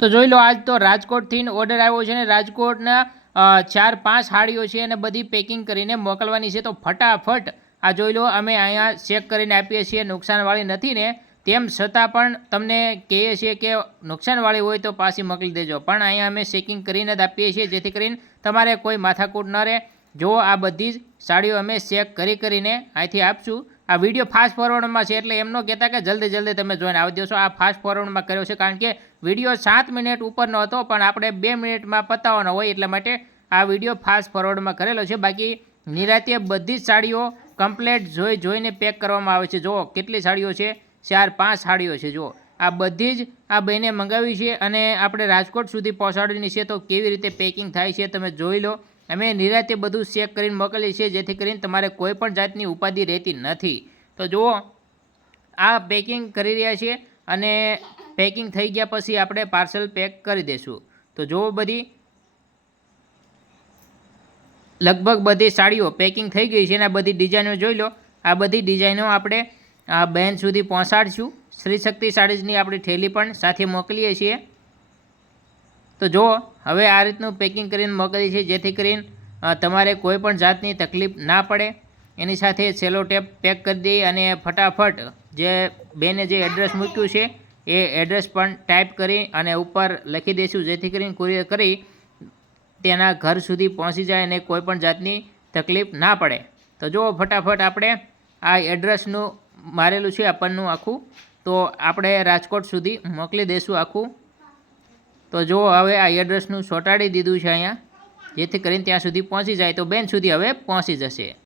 તો જોઈ લો, આજ તો રાજકોટથી ઓર્ડર આવ્યો છે ને રાજકોટના ચાર પાંચ હાડીઓ છે અને બધી પેકિંગ કરીને મોકલવાની છે. તો ફટાફટ આ જોઈ લો, અમે અહીંયા ચેક કરીને આપીએ છીએ, નુકસાનવાળી નથી ને. તેમ છતાં પણ તમને કહીએ છીએ કે નુકસાનવાળી હોય તો પાછી મોકલી દેજો. પણ અહીંયા અમે ચેકિંગ કરીને જ આપીએ છીએ, જેથી કરીને તમારે કોઈ માથાકૂટ ન રહે. જો આ બધી જ સાડીઓ અમે ચેક કરી કરીને અહીંથી આપશું. આ વીડિયો ફાસ્ટ ફોરવર્ડમાં છે એટલે એમ ન કહેતા કે જલ્દી જલ્દી તમે જોઈને આવી દેશો આ ફાસ્ટ ફોરવર્ડમાં કર્યો છે કારણ કે વીડિયો સાત મિનિટ ઉપરનો હતો, પણ આપણે બે મિનિટમાં પતાવવાનો હોય એટલા માટે આ વીડિયો ફાસ્ટ ફોરવર્ડમાં કરેલો છે. બાકી નિરાતે બધી જ સાડીઓ કમ્પ્લેટ જોઈ જોઈને પેક કરવામાં આવે છે. જુઓ, કેટલી સાડીઓ છે? ચાર, પાંચ સાડીઓ છે. જુઓ, આ બધી જ આ બહેને મંગાવી છે અને આપણે રાજકોટ સુધી પહોંચાડવાની છે તો કેવી રીતે પેકિંગ થાય છે તમે જોઈ લો. અમે નિરાતે બધું ચેક કરીને મોકલીએ છીએ, જેથી કરીને તમારે કોઈ પણ જાતની ઉપાધિ રહેતી નથી. તો જુઓ, આ પેકિંગ કરી રહ્યા છીએ અને પેકિંગ થઈ ગયા પછી આપણે પાર્સલ પેક કરી દઈશું. તો જુઓ બધી, લગભગ બધી સાડીઓ પેકિંગ થઈ ગઈ છે અને બધી ડિઝાઇનો જોઈ લો. આ બધી ડિઝાઇનો આપણે, આ બહેન સુધી પહોંચાડીશું. શ્રી શક્તિ સાડીઝની આપણી ઠેલી પણ સાથે મોકલીએ છીએ. તો જુઓ, હવે આ રીતનું પેકિંગ કરીને મોકલીએ છીએ જેથી કરીને તમારે કોઈ પણ જાતની તકલીફ ના પડે. એની સાથે સેલો ટેપ પેક કરી દઈ અને ફટાફટ જે બેને જે એડ્રેસ મૂક્યું છે, એ એડ્રેસ પણ ટાઈપ કરી અને ઉપર લખી દઈશું, જેથી કરીને કુરિયર કરી તેના ઘર સુધી પહોંચી જાય અને કોઈ પણ જાતની તકલીફ ના પડે. તો જુઓ, ફટાફટ આપણે આ એડ્રેસનું મારેલું છે આપણનું આખું. તો આપણે રાજકોટ સુધી મોકલી દઈશું આખું. તો જો હવે આ એડ્રેસનું ચોંટાડી દીધું છે અહીંયા. જેથી કરીને ત્યાં સુધી પહોંચી જાય. તો બેન સુધી હવે પહોંચી જશે.